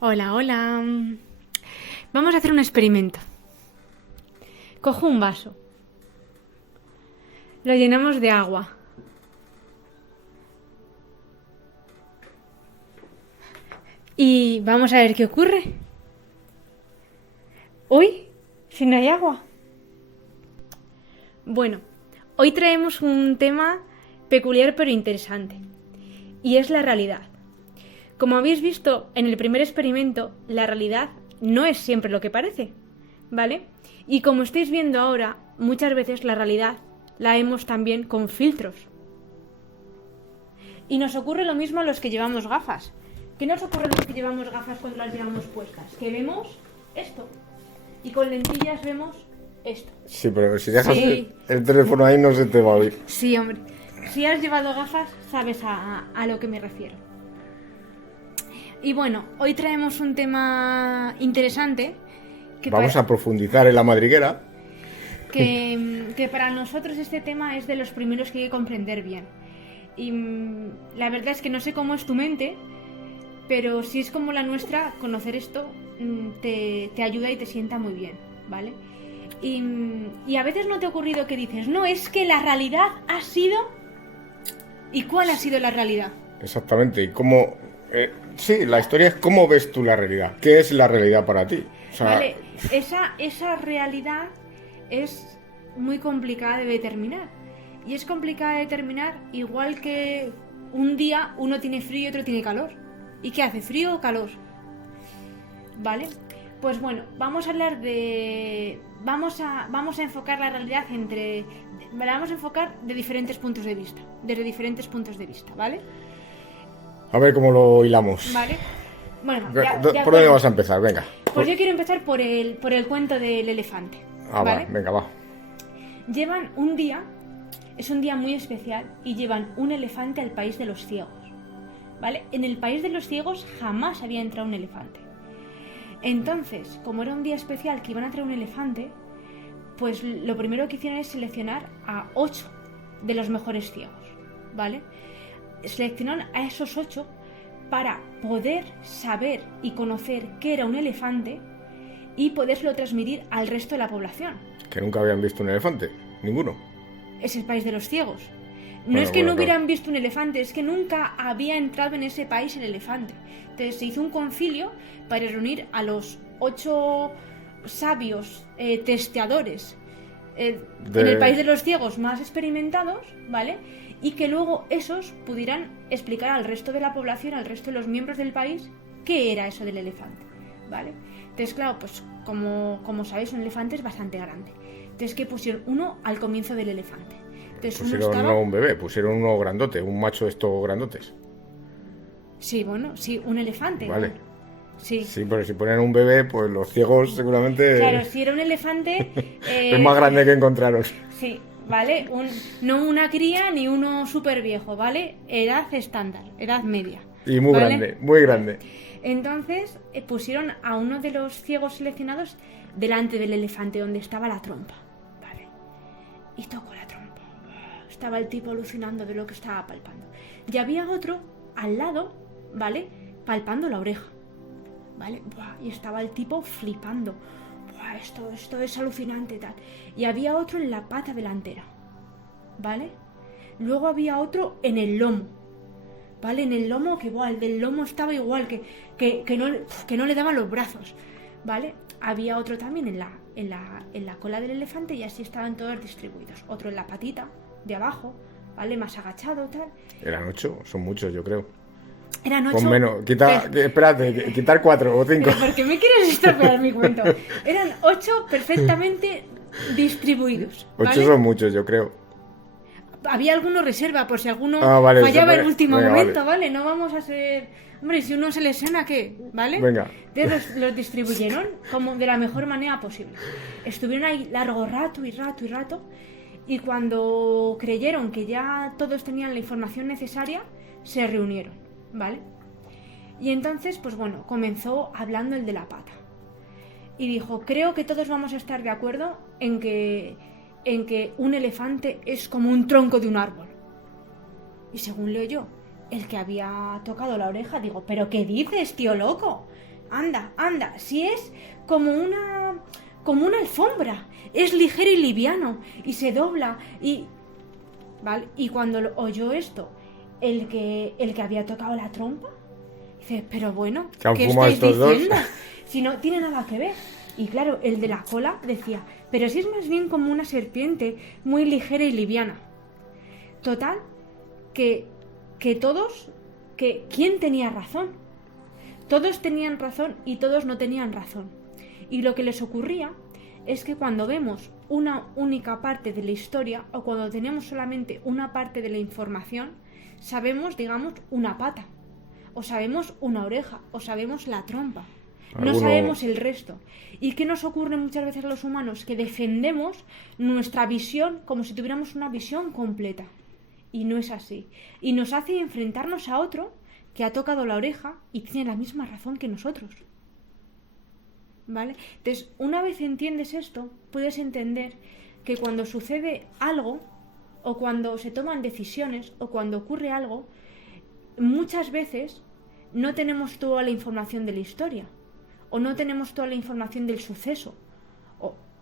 Hola, hola. Vamos a hacer un experimento. Cojo un vaso. Lo llenamos de agua. Y vamos a ver qué ocurre. Uy, si no hay agua. Bueno, hoy traemos un tema peculiar pero interesante. Y es la realidad. Como habéis visto en el primer experimento, la realidad no es siempre lo que parece, ¿vale? Y como estáis viendo ahora, muchas veces la realidad la vemos también con filtros. Y nos ocurre lo mismo a los que llevamos gafas. ¿Qué nos ocurre a los que llevamos gafas cuando las llevamos puestas? Que vemos esto. Y con lentillas vemos esto. Sí, pero si dejas el teléfono ahí no se te va a oír. Sí, hombre. Si has llevado gafas, sabes a lo que me refiero. Y bueno, hoy traemos un tema interesante. Vamos a profundizar en la madriguera. Que para nosotros este tema es de los primeros que hay que comprender bien. Y la verdad es que no sé cómo es tu mente, pero si es como la nuestra, conocer esto te ayuda y te sienta muy bien, ¿vale? Y a veces no te ha ocurrido que dices, no, es que la realidad ha sido... ¿Y cuál ha sido la realidad? Exactamente, y cómo... sí, la historia es cómo ves tú la realidad. ¿Qué es la realidad para ti? O sea... Vale, esa realidad es muy complicada de determinar. Y es complicada de determinar igual que un día uno tiene frío y otro tiene calor. ¿Y qué hace? ¿Frío o calor? ¿Vale? Pues bueno, vamos a hablar de... Vamos a enfocar la realidad la vamos a enfocar de diferentes puntos de vista. Desde diferentes puntos de vista, ¿vale? A ver cómo lo hilamos. Vale. Bueno, ¿Por dónde vas a empezar? Venga. Pues yo quiero empezar por el cuento del elefante. ¿Vale? Venga, va. Llevan un día, es un día muy especial, y llevan un elefante al país de los ciegos. ¿Vale? En el país de los ciegos jamás había entrado un elefante. Entonces, como era un día especial que iban a traer un elefante, pues lo primero que hicieron es seleccionar a 8 de los mejores ciegos. ¿Vale? Seleccionaron a esos 8 para poder saber y conocer qué era un elefante y podérselo transmitir al resto de la población. Que nunca habían visto un elefante, ninguno. Es el país de los ciegos. No es que no hubieran visto un elefante, es que nunca había entrado en ese país el elefante. Entonces se hizo un concilio para reunir a los 8 sabios testeadores en el país de los ciegos más experimentados, ¿vale? Y que luego esos pudieran explicar al resto de la población, al resto de los miembros del país, qué era eso del elefante, ¿vale? Entonces, claro, pues como sabéis, un elefante es bastante grande. Entonces, ¿qué pusieron? Uno al comienzo del elefante. Entonces, pusieron no un bebé, pusieron uno grandote, un macho de estos grandotes. Sí, bueno, sí, un elefante. Vale. ¿No? Sí, pero si ponen un bebé, pues los ciegos seguramente... Claro, si era un elefante... es más grande que encontraros. Sí, ¿vale? No una cría ni uno súper viejo, ¿vale? Edad estándar, edad media. Y muy ¿vale? grande, muy grande. Entonces pusieron a uno de los ciegos seleccionados delante del elefante donde estaba la trompa, ¿vale? Y tocó la trompa. Estaba el tipo alucinando de lo que estaba palpando. Y había otro al lado, ¿vale? Palpando la oreja, ¿vale? Y estaba el tipo flipando. Esto es alucinante, tal. Y había otro en la pata delantera, ¿vale? Luego había otro en el lomo, ¿vale? En el lomo, que el del lomo estaba igual, que no le daban los brazos, ¿vale? Había otro también en la cola del elefante, y así estaban todos distribuidos. Otro en la patita de abajo, ¿vale? Más agachado, tal. Eran 8, son muchos, yo creo. Eran 8. Con menos, espérate, quitar 4 o 5. ¿Pero por qué me quieres estropear mi cuento? Eran 8 perfectamente distribuidos, ¿vale? 8 son muchos, yo creo. Había alguno reserva, por si alguno vale, fallaba en último momento, vale. ¿vale? No vamos a ser... Hombre, si uno se lesiona, ¿qué? ¿Vale? Venga. Entonces los distribuyeron como de la mejor manera posible. Estuvieron ahí largo rato, y cuando creyeron que ya todos tenían la información necesaria, se reunieron, ¿vale? Y entonces, pues bueno, comenzó hablando el de la pata. Y dijo, creo que todos vamos a estar de acuerdo en que un elefante es como un tronco de un árbol. Y según leo yo, el que había tocado la oreja, digo, ¿pero qué dices, tío loco? anda, anda, si es como una alfombra, es ligero y liviano, y se dobla, y... ¿Vale? Y cuando oyó esto, el que había tocado la trompa, dice, pero bueno, ¿qué estáis diciendo? Si no tiene nada que ver. Y claro, el de la cola decía, pero si es más bien como una serpiente, muy ligera y liviana. Total, que todos, ¿quién tenía razón? Todos tenían razón y todos no tenían razón. Y lo que les ocurría es que cuando vemos una única parte de la historia o cuando tenemos solamente una parte de la información, sabemos, digamos, una pata, o sabemos una oreja, o sabemos la trompa. No sabemos el resto. ¿Y qué nos ocurre muchas veces a los humanos? Que defendemos nuestra visión como si tuviéramos una visión completa. Y no es así. Y nos hace enfrentarnos a otro que ha tocado la oreja y tiene la misma razón que nosotros. ¿Vale? Entonces, una vez entiendes esto, puedes entender que cuando sucede algo, o cuando se toman decisiones, o cuando ocurre algo, muchas veces no tenemos toda la información de la historia, o no tenemos toda la información del suceso.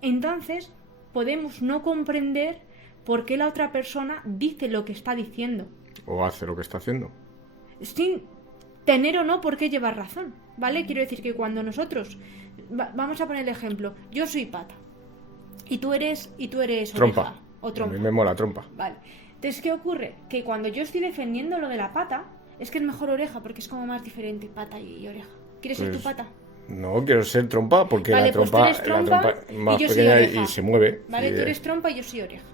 Entonces, podemos no comprender por qué la otra persona dice lo que está diciendo. O hace lo que está haciendo. Sin tener o no por qué llevar razón, ¿vale? Quiero decir que cuando nosotros... Vamos a poner el ejemplo. Yo soy pata. Y tú eres trompa. Oreja, o trompa. A mí me mola trompa. Vale. Entonces, ¿qué ocurre? Que cuando yo estoy defendiendo lo de la pata, es que es mejor oreja, porque es como más diferente, pata y oreja. ¿Quieres ser tu pata? No, quiero ser trompa, porque vale, la trompa es más pequeña y se mueve. Vale, tú eres trompa y yo soy oreja.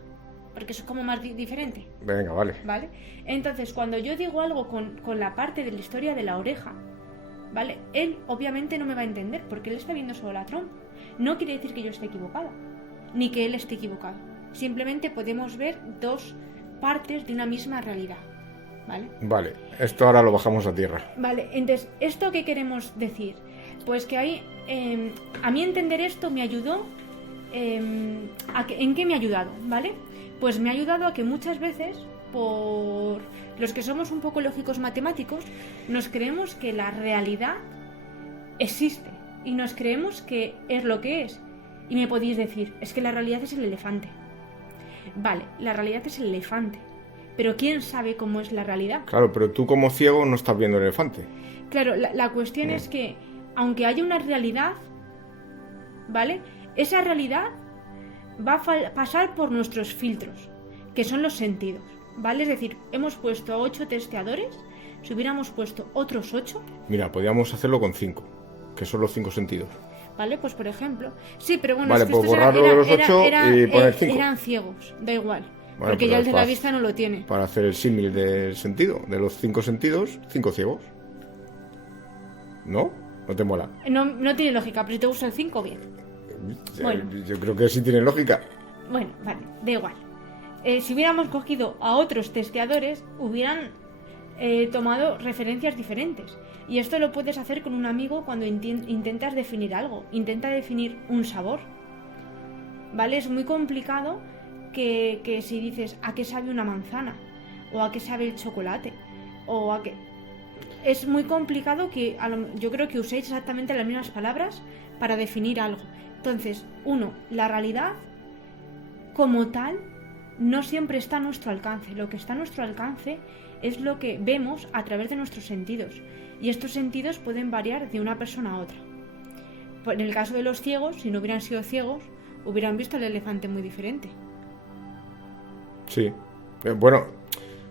Porque eso es como más diferente. Venga, vale. Vale. Entonces, cuando yo digo algo con la parte de la historia de la oreja, ¿vale? Él obviamente no me va a entender, porque él está viendo solo la trompa. No quiere decir que yo esté equivocada, ni que él esté equivocado. Simplemente podemos ver dos partes de una misma realidad. ¿Vale? Vale, esto ahora lo bajamos a tierra. Vale, entonces, ¿esto qué queremos decir? Pues que ahí, a mí entender esto me ayudó, ¿en qué me ha ayudado? ¿Vale? Pues me ha ayudado a que muchas veces, por los que somos un poco lógicos matemáticos, nos creemos que la realidad existe y nos creemos que es lo que es. Y me podéis decir, es que la realidad es el elefante. Vale, la realidad es el elefante, pero ¿quién sabe cómo es la realidad? Claro, pero tú como ciego no estás viendo el elefante. Claro, la cuestión es que, aunque haya una realidad, ¿vale? Esa realidad va a pasar por nuestros filtros, que son los sentidos, ¿vale? Es decir, hemos puesto 8 testeadores, si hubiéramos puesto otros 8... Mira, podríamos hacerlo con 5, que son los 5 sentidos. Vale, pues por ejemplo... Sí, pero bueno, vale, es que pues borrarlo de los 8 y poner 5. Eran ciegos, da igual. Bueno, porque ya el de la vista no lo tiene. Para hacer el símil del sentido, de los 5 sentidos, 5 ciegos. ¿No? ¿No te mola? No tiene lógica, pero si te gusta el 5, bien. Bueno. Yo creo que sí tiene lógica. Bueno, vale, da igual. Si hubiéramos cogido a otros testeadores, hubieran tomado referencias diferentes. Y esto lo puedes hacer con un amigo cuando intentas definir algo. Intenta definir un sabor. ¿Vale? Es muy complicado que si dices a qué sabe una manzana, o a qué sabe el chocolate, o a qué... Es muy complicado que yo creo que uséis exactamente las mismas palabras para definir algo. Entonces, la realidad como tal no siempre está a nuestro alcance. Lo que está a nuestro alcance es lo que vemos a través de nuestros sentidos. Y estos sentidos pueden variar de una persona a otra. En el caso de los ciegos, si no hubieran sido ciegos, hubieran visto el elefante muy diferente. Sí. Bueno,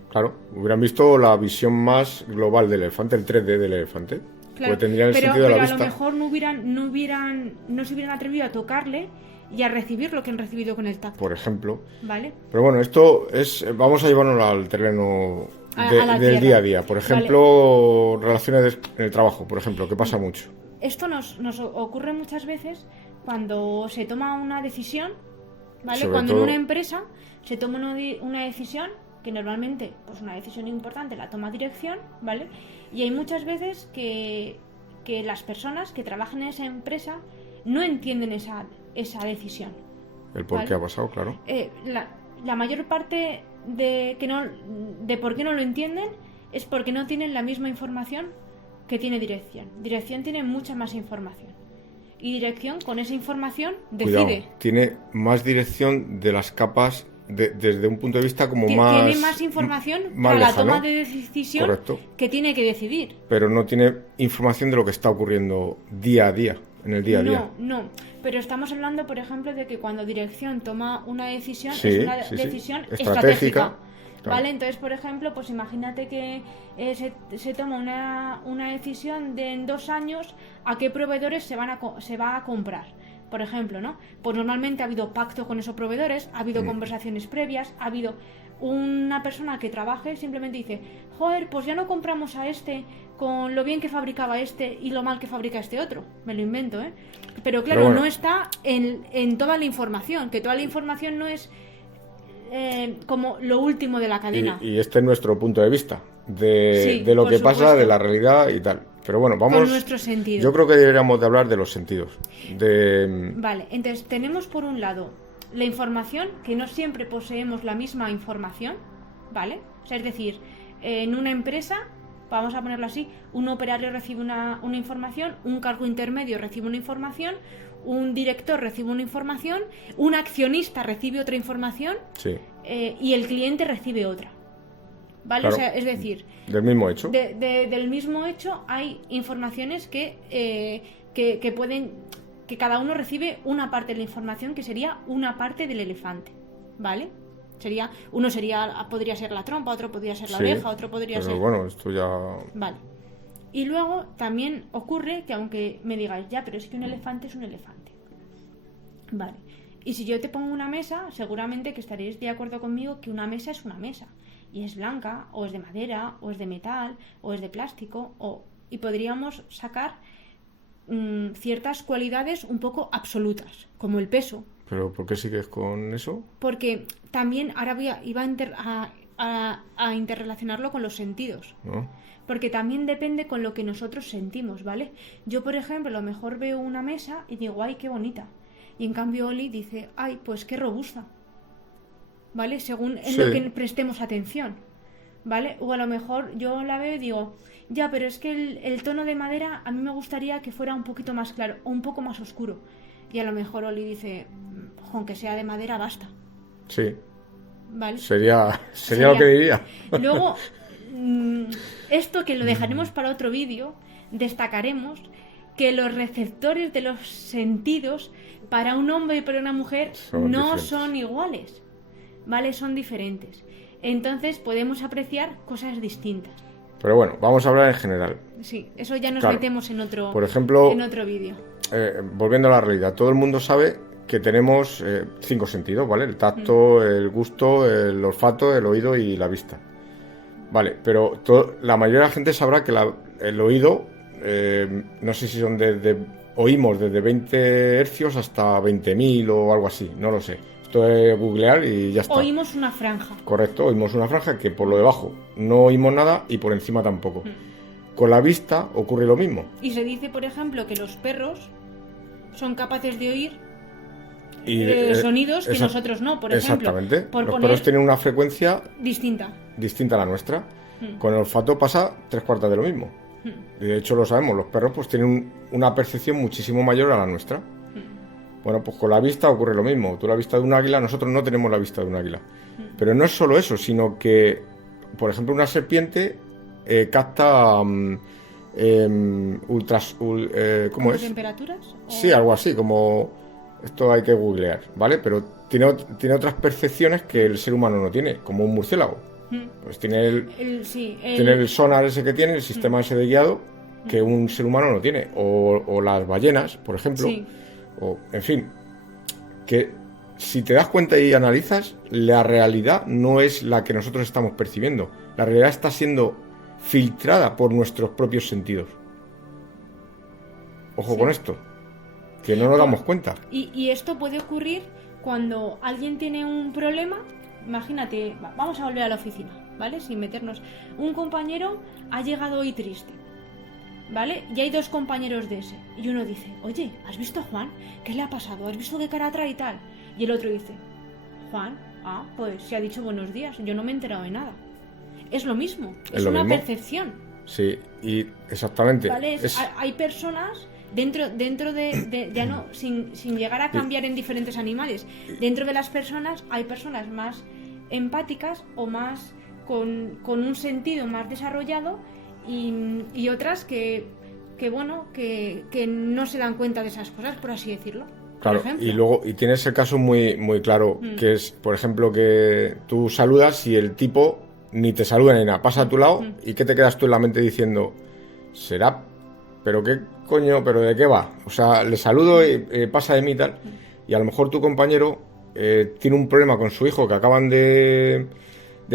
claro, hubieran visto la visión más global del elefante, el 3D del elefante. Claro, tendrían el sentido de la vista. A lo mejor no se hubieran atrevido a tocarle y a recibir lo que han recibido con el tacto. Por ejemplo. ¿Vale? Pero bueno, esto es... Vamos a llevarnos al terreno del día a día. Por ejemplo, vale. Relaciones en el trabajo, por ejemplo, que pasa mucho. Esto nos ocurre muchas veces cuando se toma una decisión, ¿vale? Cuando en una empresa se toma una decisión, que normalmente, pues una decisión importante la toma dirección, ¿vale? Y hay muchas veces que las personas que trabajan en esa empresa no entienden esa decisión. El por qué ha pasado, claro. La mayor parte de por qué no lo entienden es porque no tienen la misma información que tiene dirección. Dirección tiene mucha más información. Y dirección, con esa información, decide. Cuidado, tiene más dirección de las capas desde un punto de vista como más... Tiene más información más para lejano. la toma de decisión. Correcto. Que tiene que decidir. Pero no tiene información de lo que está ocurriendo día a día, en el día a día. No. Pero estamos hablando, por ejemplo, de que cuando dirección toma una decisión, Sí, es una sí. decisión Estratégica. estratégica. Claro. ¿Vale? Entonces, por ejemplo, pues imagínate que se toma una decisión de en 2 años a qué proveedores se va a comprar. Por ejemplo, ¿no? Pues normalmente ha habido pacto con esos proveedores, ha habido conversaciones previas, ha habido una persona que trabaje, simplemente dice, joder, pues ya no compramos a este con lo bien que fabricaba este y lo mal que fabrica este otro. Me lo invento, ¿eh? Pero claro, bueno, no está en toda la información, que toda la información no es como lo último de la cadena. Y este es nuestro punto de vista, de lo por que pasa, supuesto. de la realidad y tal. Pero bueno, vamos... Con nuestro sentido. Yo creo que deberíamos de hablar de los sentidos. Vale, entonces tenemos por un lado la información, que no siempre poseemos la misma información, ¿vale? O sea, es decir, en una empresa, vamos a ponerlo así, un operario recibe una información, un cargo intermedio recibe una información, un director recibe una información, un accionista recibe otra información, Sí. Y el cliente recibe otra. ¿Vale? Claro. O sea, es decir, Del mismo hecho. del mismo hecho hay informaciones que pueden, que cada uno recibe una parte de la información que sería una parte del elefante, ¿vale? Podría ser la trompa, otro podría ser la Sí, oreja, otro podría pero ser... bueno, esto ya... Vale. Y luego también ocurre que aunque me digáis, ya, pero es que un elefante es un elefante. Vale. Y si yo te pongo una mesa, seguramente que estaréis de acuerdo conmigo que una mesa es una mesa. Y es blanca, o es de madera, o es de metal, o es de plástico, y podríamos sacar ciertas cualidades un poco absolutas, como el peso. ¿Pero por qué sigues con eso? Porque también ahora iba a interrelacionarlo con los sentidos. ¿No? Porque también depende con lo que nosotros sentimos, ¿vale? Yo, por ejemplo, a lo mejor veo una mesa y digo, ¡ay, qué bonita! Y en cambio Oli dice, ¡ay, pues qué robusta! ¿Vale? Según en lo que prestemos atención, ¿vale? O a lo mejor yo la veo y digo, ya, pero es que el tono de madera a mí me gustaría que fuera un poquito más claro o un poco más oscuro. Y a lo mejor Oli dice, aunque sea de madera, basta. Sí. ¿Vale? Sería lo que diría. Luego, esto que lo dejaremos para otro vídeo, destacaremos que los receptores de los sentidos para un hombre y para una mujer no son iguales, ¿vale? Son diferentes. Entonces podemos apreciar cosas distintas. Pero bueno, vamos a hablar en general. Sí, eso ya nos metemos en otro, por ejemplo, en otro vídeo. Volviendo a la realidad, todo el mundo sabe que tenemos 5 sentidos, ¿vale? El tacto, el gusto, el olfato, el oído y la vista. Vale, pero la mayoría de la gente sabrá que el oído, no sé si son oímos desde 20 hercios hasta 20.000 o algo así, no lo sé. Esto es googlear y ya está. Oímos una franja. Correcto, oímos una franja que por lo debajo no oímos nada y por encima tampoco. Con la vista ocurre lo mismo. Y se dice, por ejemplo, que los perros son capaces de oír sonidos que nosotros no, por ejemplo. Exactamente. Los perros tienen una frecuencia distinta a la nuestra. Con el olfato pasa 3/4 de lo mismo. Y de hecho lo sabemos, los perros pues tienen una percepción muchísimo mayor a la nuestra. Bueno, pues con la vista ocurre lo mismo. Tú la vista de un águila, nosotros no tenemos la vista de un águila. Pero no es solo eso, sino que, por ejemplo, una serpiente capta ¿cómo es? ¿Temperaturas? Sí, algo así, como... Esto hay que googlear, ¿vale? Pero tiene otras percepciones que el ser humano no tiene, como un murciélago. Pues tiene el sonar ese que tiene, el sistema ese de guiado, que un ser humano no tiene. O las ballenas, por ejemplo. Sí. O, en fin, que si te das cuenta y analizas, la realidad no es la que nosotros estamos percibiendo. La realidad está siendo filtrada por nuestros propios sentidos. Ojo con esto, que no nos damos cuenta. Y esto puede ocurrir cuando alguien tiene un problema. Imagínate, vamos a volver a la oficina, ¿vale? Sin meternos. Un compañero ha llegado hoy triste, ¿vale? Y hay 2 compañeros de ese. Y uno dice, oye, ¿has visto a Juan? ¿Qué le ha pasado? ¿Has visto qué cara trae y tal? Y el otro dice, Juan, pues se ha dicho buenos días, yo no me he enterado de nada. Es lo mismo, es una percepción. Sí, y exactamente. ¿Vale? Hay personas dentro de ya no, sin llegar a cambiar en diferentes animales, dentro de las personas hay personas más empáticas o más con un sentido más desarrollado y otras que no se dan cuenta de esas cosas, por así decirlo. Claro, y luego tienes el caso muy, muy claro, que es, por ejemplo, que tú saludas y el tipo ni te saluda ni nada, pasa a tu lado y ¿qué te quedas tú en la mente diciendo? ¿Será? ¿Pero qué coño? ¿Pero de qué va? O sea, le saludo y pasa de mí y tal, y a lo mejor tu compañero tiene un problema con su hijo que acaban de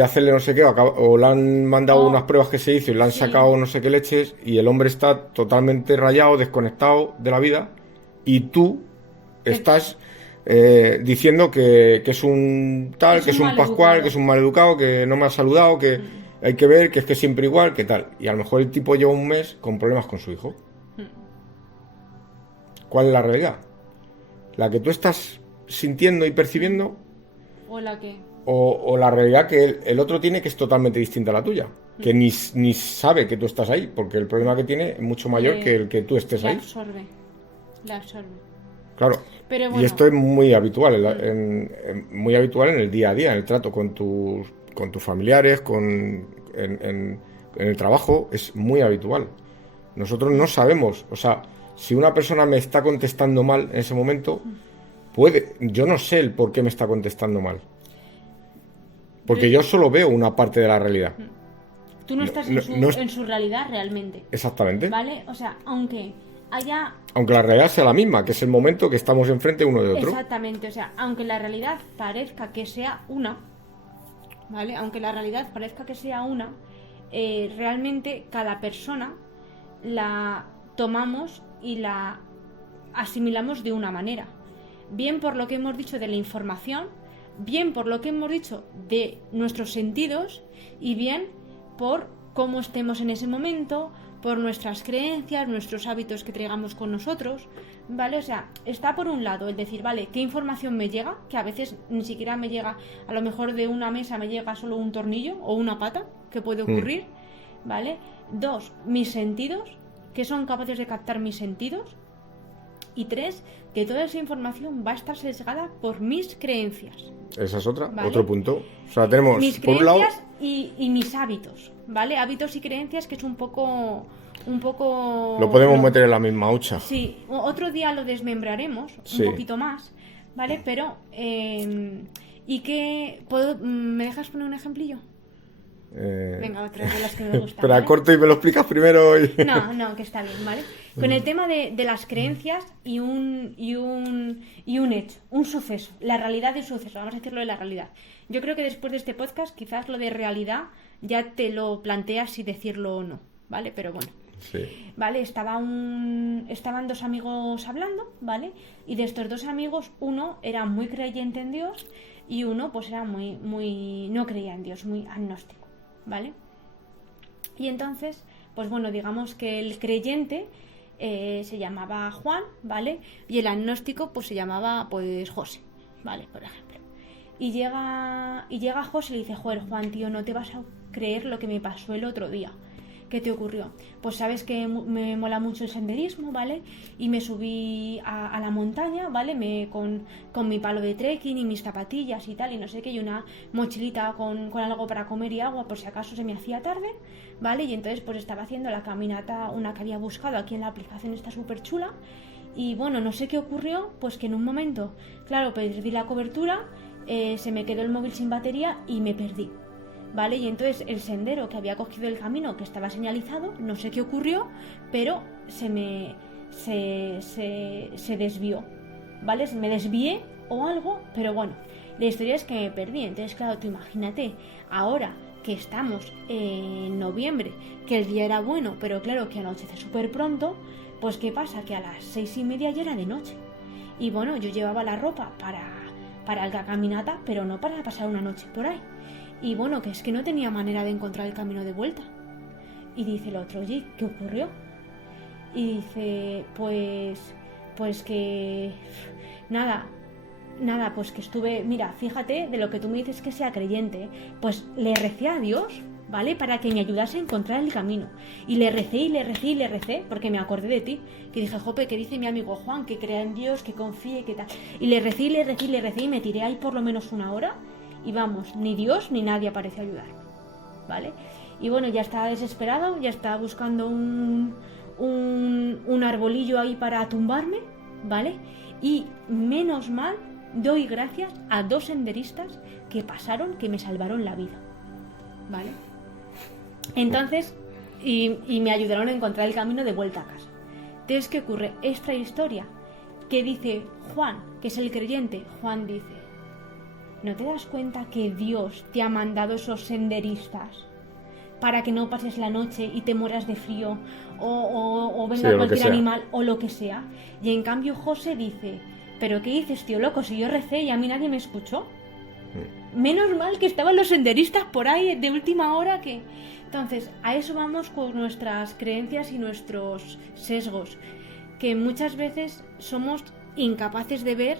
hacerle no sé qué, o le han mandado unas pruebas que se hizo y le han sacado no sé qué leches, y el hombre está totalmente rayado, desconectado de la vida, y tú estás diciendo que es un tal, que es un pascual, que es un maleducado, que no me ha saludado, que hay que ver, que es que siempre igual, que tal. Y a lo mejor el tipo lleva un mes con problemas con su hijo. ¿Cuál es la realidad? ¿La que tú estás sintiendo y percibiendo? ¿O la que? O la realidad que el otro tiene, que es totalmente distinta a la tuya. Que ni sabe que tú estás ahí, porque el problema que tiene es mucho mayor que el que tú estés ahí. La absorbe. Claro, pero bueno, y esto es muy habitual, muy habitual en el día a día, en el trato con tus familiares, en el trabajo, es muy habitual. Nosotros no sabemos, o sea, si una persona me está contestando mal en ese momento, yo no sé el por qué me está contestando mal. Porque yo solo veo una parte de la realidad. Tú no estás en su realidad realmente. Exactamente. ¿Vale? O sea, aunque la realidad sea la misma, que es el momento que estamos enfrente uno de otro. Exactamente, o sea, aunque la realidad parezca que sea una, ¿vale? Aunque la realidad parezca que sea una, realmente cada persona la tomamos y la asimilamos de una manera. Bien por lo que hemos dicho de la información, bien por lo que hemos dicho de nuestros sentidos y bien por cómo estemos en ese momento, por nuestras creencias, nuestros hábitos que traigamos con nosotros, ¿vale? O sea, está por un lado el decir, vale, ¿qué información me llega? Que a veces ni siquiera me llega, a lo mejor de una mesa me llega solo un tornillo o una pata, que puede ocurrir, ¿vale? 2, mis sentidos, que son capaces de captar mis sentidos. Y 3, que toda esa información va a estar sesgada por mis creencias. Esa es otra, ¿vale? Otro punto. O sea, tenemos mis por un lado y mis hábitos, ¿vale? Hábitos y creencias, que es un poco lo podemos meter en la misma hucha. Sí, otro día lo desmembraremos un poquito más, ¿vale? Pero ¿y qué me dejas poner un ejemplillo? Venga, otra de las que me gustan. Pero ¿vale? corto y me lo explicas primero. No, que está bien, ¿vale? Con el tema de las creencias y un hecho, un suceso, la realidad del suceso, vamos a decirlo de la realidad. Yo creo que después de este podcast, quizás lo de realidad ya te lo planteas si decirlo o no, ¿vale? Pero bueno. Sí. ¿Vale? Estaban 2 amigos hablando, ¿vale? Y de estos 2 amigos, uno era muy creyente en Dios y uno pues era muy no creía en Dios, muy agnóstico, ¿vale? Y entonces, pues bueno, digamos que el creyente se llamaba Juan, ¿vale? Y el agnóstico pues se llamaba pues José, ¿vale? Por ejemplo. Y llega José y le dice, joder, Juan, tío, no te vas a creer lo que me pasó el otro día. ¿Qué te ocurrió? Pues sabes que me mola mucho el senderismo, ¿vale? Y me subí a la montaña, ¿vale? Con mi palo de trekking y mis zapatillas y tal, y no sé qué, y una mochilita con algo para comer y agua, por si acaso se me hacía tarde, ¿vale? Y entonces pues estaba haciendo la caminata, una que había buscado aquí en la aplicación, está súper chula, y bueno, no sé qué ocurrió, pues que en un momento, claro, perdí la cobertura, se me quedó el móvil sin batería y me perdí. ¿Vale? Y entonces el sendero que había cogido el camino, que estaba señalizado, no sé qué ocurrió, pero se desvió, ¿vale? Me desvié o algo, pero bueno, la historia es que me perdí. Entonces, claro, tú imagínate, ahora que estamos en noviembre, que el día era bueno, pero claro, que anochece súper pronto, pues ¿qué pasa? Que a las 6:30 ya era de noche. Y bueno, yo llevaba la ropa para la caminata, pero no para pasar una noche por ahí. Y bueno, que es que no tenía manera de encontrar el camino de vuelta. Y dice el otro, oye, ¿qué ocurrió? Y dice, pues que... Nada, pues que estuve... Mira, fíjate, de lo que tú me dices que sea creyente, pues le recé a Dios, ¿vale? Para que me ayudase a encontrar el camino. Y le recé y le recé y le recé, porque me acordé de ti. Que dije, jope, que dice mi amigo Juan, que crea en Dios, que confíe, que tal. Y le recé y le recé y le recé y me tiré ahí por lo menos 1 hora. Y vamos, ni Dios ni nadie apareció a ayudarme, ¿vale? Y bueno, ya estaba desesperado, ya estaba buscando un arbolillo ahí para tumbarme, ¿vale? Y menos mal, doy gracias a 2 senderistas que pasaron, que me salvaron la vida, ¿vale? Entonces, y me ayudaron a encontrar el camino de vuelta a casa. Entonces, ¿qué ocurre? Esta historia que dice Juan, que es el creyente, Juan dice, ¿no te das cuenta que Dios te ha mandado esos senderistas para que no pases la noche y te mueras de frío o venga Sí, cualquier animal o lo que sea? Y en cambio José dice, ¿pero qué dices, tío loco? Si yo recé y a mí nadie me escuchó. Menos mal que estaban los senderistas por ahí de última hora que... Entonces, a eso vamos con nuestras creencias y nuestros sesgos, que muchas veces somos incapaces de ver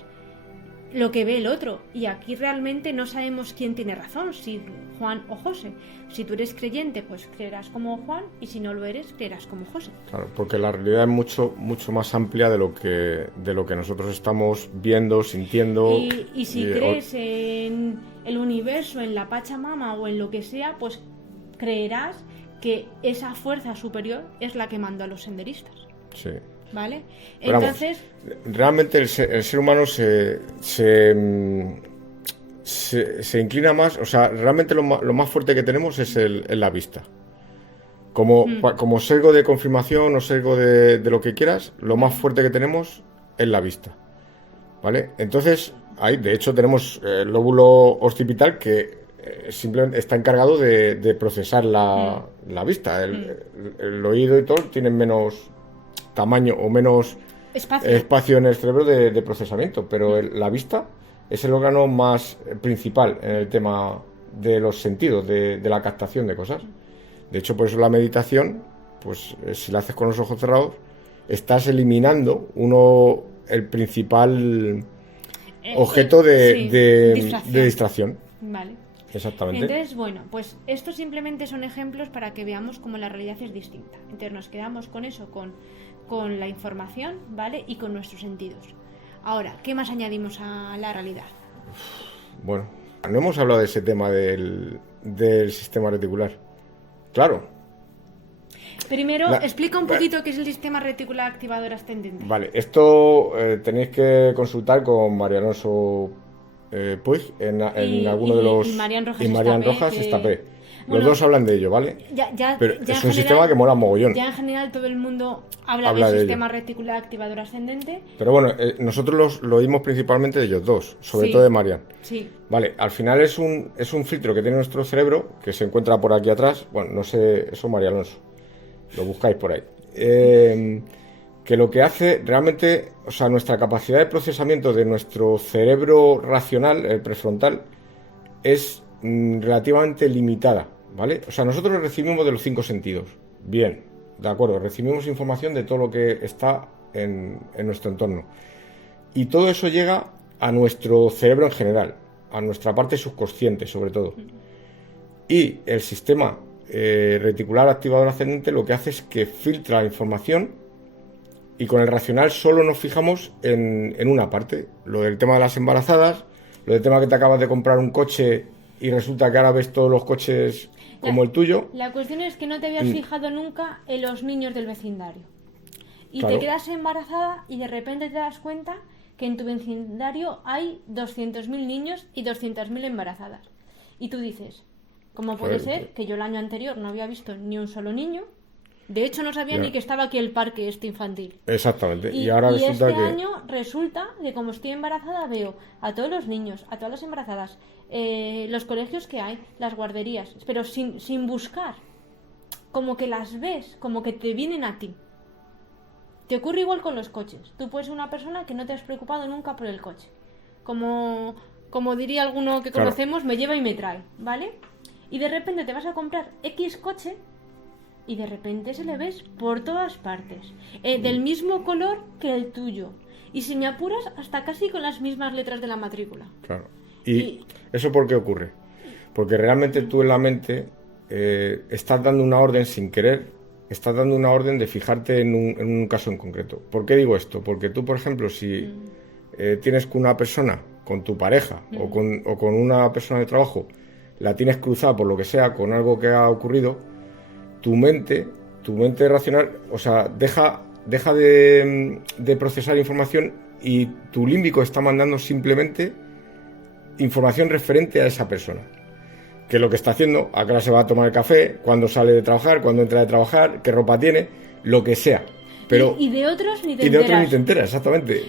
lo que ve el otro, y aquí realmente no sabemos quién tiene razón, si Juan o José. Si tú eres creyente, pues creerás como Juan, y si no lo eres, creerás como José. Claro, porque la realidad es mucho más amplia de lo que nosotros estamos viendo, sintiendo. Y si crees en el universo, en la Pachamama o en lo que sea, pues creerás que esa fuerza superior es la que mandó a los senderistas. Sí. ¿Vale? Pero Entonces... vamos, realmente el ser humano se inclina más, o sea, realmente lo más fuerte que tenemos es la vista. Como sesgo de confirmación o sesgo de lo que quieras, lo más fuerte que tenemos es la vista, ¿vale? Entonces, ahí de hecho tenemos el lóbulo occipital que simplemente está encargado de procesar la vista. El oído y todo tienen menos tamaño o menos espacio en el cerebro de procesamiento, pero la vista es el órgano más principal en el tema de los sentidos, de la captación de cosas. De hecho, por eso la meditación, pues si la haces con los ojos cerrados, estás eliminando el principal objeto de distracción. Vale. Exactamente. Entonces, bueno, pues estos simplemente son ejemplos para que veamos cómo la realidad es distinta. Entonces nos quedamos con eso, con la información, ¿vale? Y con nuestros sentidos. Ahora, ¿qué más añadimos a la realidad? Bueno, no hemos hablado de ese tema del sistema reticular. Claro. Primero, explica un poquito qué es el sistema reticular activador ascendente. Vale, esto tenéis que consultar con María Alonso Puig en alguno de los... Y Marian Rojas Estapé. Los dos hablan de ello, ¿vale? Pero es un sistema que mola mogollón. Ya en general todo el mundo habla del sistema reticular activador ascendente. Pero bueno, nosotros lo oímos principalmente de ellos dos, sobre todo de Marian. Sí. Vale, al final es un filtro que tiene nuestro cerebro, que se encuentra por aquí atrás. Bueno, no sé, eso María Alonso. Lo buscáis por ahí. Que lo que hace realmente, o sea, nuestra capacidad de procesamiento de nuestro cerebro racional, el prefrontal, es relativamente limitada, ¿vale? O sea, nosotros recibimos de los 5 sentidos. Bien, de acuerdo, recibimos información de todo lo que está en nuestro entorno. Y todo eso llega a nuestro cerebro en general, a nuestra parte subconsciente, sobre todo. Y el sistema reticular activador ascendente lo que hace es que filtra la información, y con el racional solo nos fijamos en una parte. Lo del tema de las embarazadas, lo del tema que te acabas de comprar un coche y resulta que ahora ves todos los coches como el tuyo. La cuestión es que no te habías fijado nunca en los niños del vecindario. Y claro, te quedas embarazada y de repente te das cuenta que en tu vecindario hay 200.000 niños y 200.000 embarazadas. Y tú dices, ¿cómo puede ser que yo el año anterior no había visto ni un solo niño? De hecho, no sabía ni que estaba aquí el parque infantil. Exactamente. Y ahora resulta este año resulta que como estoy embarazada veo a todos los niños, a todas las embarazadas, los colegios que hay, las guarderías, pero sin buscar. Como que las ves, como que te vienen a ti. Te ocurre igual con los coches. Tú puedes ser una persona que no te has preocupado nunca por el coche. Como diría alguno que conocemos, me lleva y me trae, ¿vale? Y de repente te vas a comprar X coche y de repente se le ves por todas partes, del mismo color que el tuyo, y si me apuras hasta casi con las mismas letras de la matrícula. Claro. ¿Y eso por qué ocurre? Porque realmente tú en la mente estás dando una orden sin querer, estás dando una orden de fijarte en un caso en concreto. ¿Por qué digo esto? Porque tú, por ejemplo, si tienes con una persona, con tu pareja o con una persona de trabajo, la tienes cruzada por lo que sea con algo que ha ocurrido, tu mente racional, o sea, deja de procesar información y tu límbico está mandando simplemente información referente a esa persona. Que es lo que está haciendo, a qué hora se va a tomar el café, cuándo sale de trabajar, cuándo entra de trabajar, qué ropa tiene, lo que sea. Pero, y de otros ni te y de enteras. otros ni te enteras, exactamente.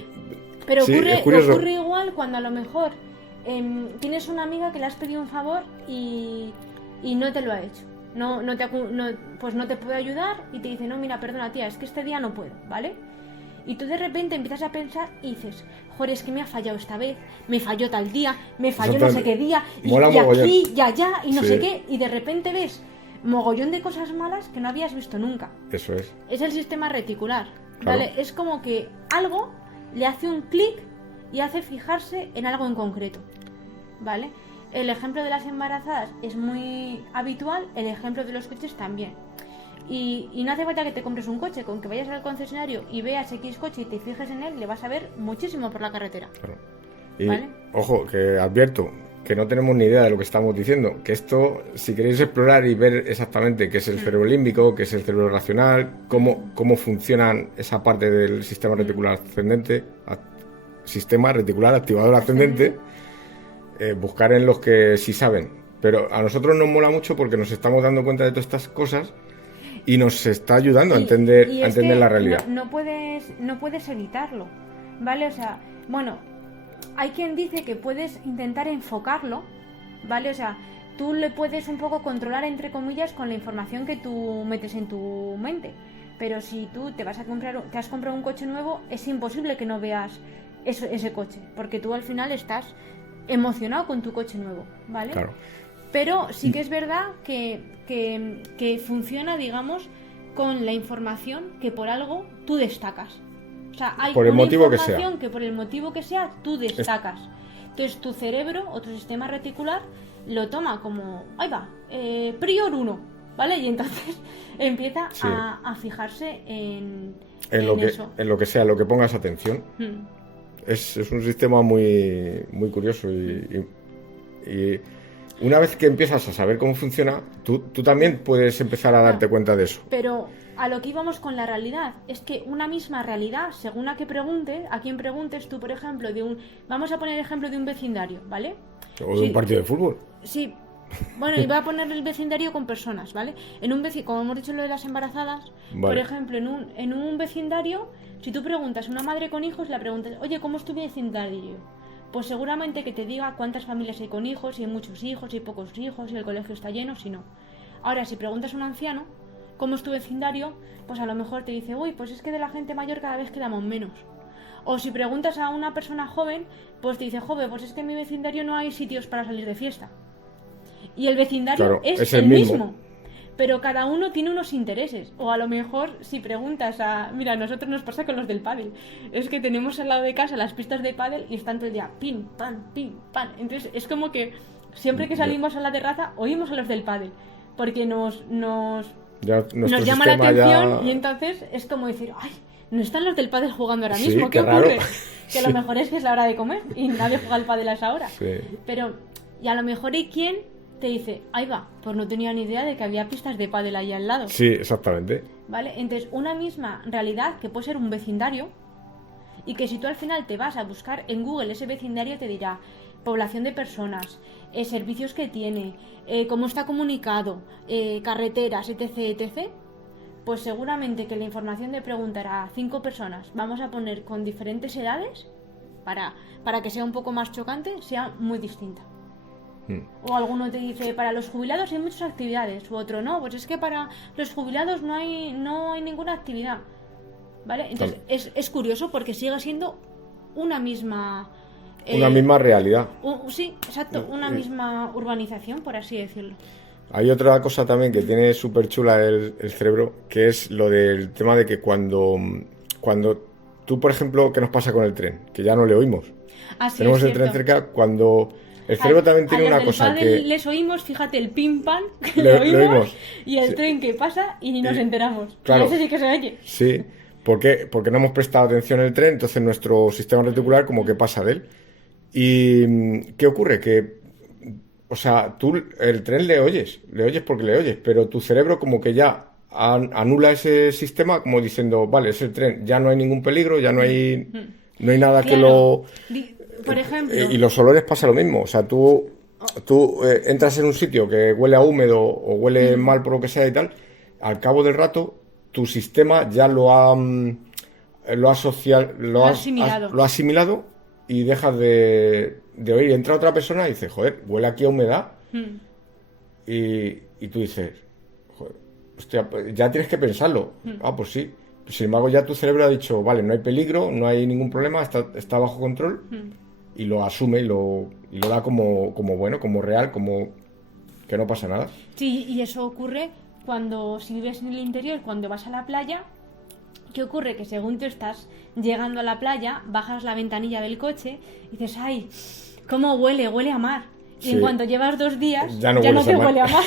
Pero Sí, ocurre igual cuando a lo mejor tienes una amiga que le has pedido un favor y no te lo ha hecho. Pues no te puede ayudar y te dice, no, mira, perdona tía, es que este día no puedo, ¿vale? Y tú de repente empiezas a pensar y dices, joder, es que me ha fallado esta vez, me falló tal día, me falló no sé qué día, y aquí, y allá, y no sé qué, y de repente ves mogollón de cosas malas que no habías visto nunca. Eso es. Es el sistema reticular, Claro. ¿vale? Es como que algo le hace un clic y hace fijarse en algo en concreto, ¿vale? El ejemplo de las embarazadas es muy habitual, el ejemplo de los coches también. Y no hace falta que te compres un coche, con que vayas al concesionario y veas X coche y te fijes en él, le vas a ver muchísimo por la carretera. Claro. Y, ¿vale? ojo, que advierto que no tenemos ni idea de lo que estamos diciendo, que esto, si queréis explorar y ver exactamente qué es el cerebro límbico, qué es el cerebro racional, cómo funcionan esa parte del sistema reticular ascendente, sistema reticular activador ascendente, buscar en los que sí saben. Pero a nosotros nos mola mucho porque nos estamos dando cuenta de todas estas cosas y nos está ayudando a entender la realidad. No puedes evitarlo, ¿vale? O sea, bueno, hay quien dice que puedes intentar enfocarlo, ¿vale? O sea, tú le puedes un poco controlar, entre comillas, con la información que tú metes en tu mente. Pero si tú te has comprado un coche nuevo, es imposible que no veas ese coche, porque tú al final estás emocionado con tu coche nuevo, ¿vale? Claro. Pero sí que es verdad que funciona, digamos, con la información que por algo tú destacas. O sea, hay por el una motivo información que por el motivo que sea tú destacas. Entonces tu cerebro o tu sistema reticular lo toma como, ahí va, prior 1, ¿vale? Y entonces empieza a fijarse en eso. En lo que sea, en lo que pongas atención. Es un sistema muy, muy curioso y una vez que empiezas a saber cómo funciona, tú también puedes empezar a darte cuenta de eso. Pero a lo que íbamos con la realidad es que una misma realidad, según a quién preguntes, tú, por ejemplo, vamos a poner el ejemplo de un vecindario, ¿vale? O de un partido de fútbol. Sí. Bueno, y voy a poner el vecindario con personas, ¿vale? Como hemos dicho lo de las embarazadas, vale. Por ejemplo, en un vecindario, si tú preguntas a una madre con hijos, le preguntas, oye, ¿cómo es tu vecindario? Pues seguramente que te diga cuántas familias hay con hijos, si hay muchos hijos, si hay pocos hijos, si el colegio está lleno, si no. Ahora, si preguntas a un anciano, ¿cómo es tu vecindario? Pues a lo mejor te dice, uy, pues es que de la gente mayor cada vez quedamos menos. O si preguntas a una persona joven, pues te dice, joven, pues es que en mi vecindario no hay sitios para salir de fiesta. Y el vecindario es el mismo. Pero cada uno tiene unos intereses. O a lo mejor si preguntas mira, a nosotros nos pasa con los del pádel. Es que tenemos al lado de casa las pistas de pádel y están todo el día pim, pam, pim, pam. Entonces es como que siempre que salimos a la terraza oímos a los del pádel. Porque nos llama la atención y entonces es como decir, ay, no están los del pádel jugando ahora mismo, sí, ¿qué ocurre? raro. Que a lo mejor es que es la hora de comer y nadie juega al pádel a esa hora. Sí. Pero, y a lo mejor hay quien te dice, ahí va, pues no tenía ni idea de que había pistas de pádel ahí al lado. Sí, exactamente. ¿Vale? Entonces, una misma realidad que puede ser un vecindario y que si tú al final te vas a buscar en Google ese vecindario te dirá población de personas, servicios que tiene, cómo está comunicado, carreteras, etc, etc, pues seguramente que la información de preguntar a 5 personas, vamos a poner con diferentes edades, para que sea un poco más chocante, sea muy distinta. O alguno te dice, para los jubilados hay muchas actividades, u otro no, pues es que para los jubilados no hay ninguna actividad, ¿vale? Entonces es curioso porque sigue siendo una misma... una misma realidad. Sí, exacto, una misma urbanización, por así decirlo. Hay otra cosa también que tiene súper chula el cerebro, que es lo del tema de que cuando tú, por ejemplo, ¿qué nos pasa con el tren? Que ya no le oímos. Así tenemos es el tren cerca, cuando El cerebro también tiene una cosa que... Les oímos, fíjate, el pim pam, que Lo lo oímos, oímos. y el Sí. tren que pasa y ni nos enteramos. Claro. Y ese sí que se oye. Sí, porque no hemos prestado atención en el tren, entonces nuestro sistema reticular como que pasa de él. ¿Y qué ocurre? Que, o sea, tú el tren le oyes porque le oyes, pero tu cerebro como que ya anula ese sistema como diciendo, vale, es el tren, ya no hay ningún peligro, ya no hay nada que Claro. lo... Por ejemplo, Y los olores pasa lo mismo, o sea, tú entras en un sitio que huele a húmedo o huele mal por lo que sea y tal, al cabo del rato tu sistema ya lo ha asimilado y dejas de oír. Entra otra persona y dice, joder, huele aquí a humedad. Y tú dices, joder, hostia, pues ya tienes que pensarlo. Ah, pues sí. Sin embargo, ya tu cerebro ha dicho, vale, no hay peligro, no hay ningún problema, está bajo control. Y lo asume y lo da como bueno, como real, como que no pasa nada. sí, y eso ocurre si vives en el interior, cuando vas a la playa. ¿Qué ocurre? Que según tú estás llegando a la playa, bajas la ventanilla del coche y dices, ¡ay! ¿Cómo huele? Huele a mar. Y en Sí. cuanto llevas 2 días, Ya no te hueles a mar. huele a mar.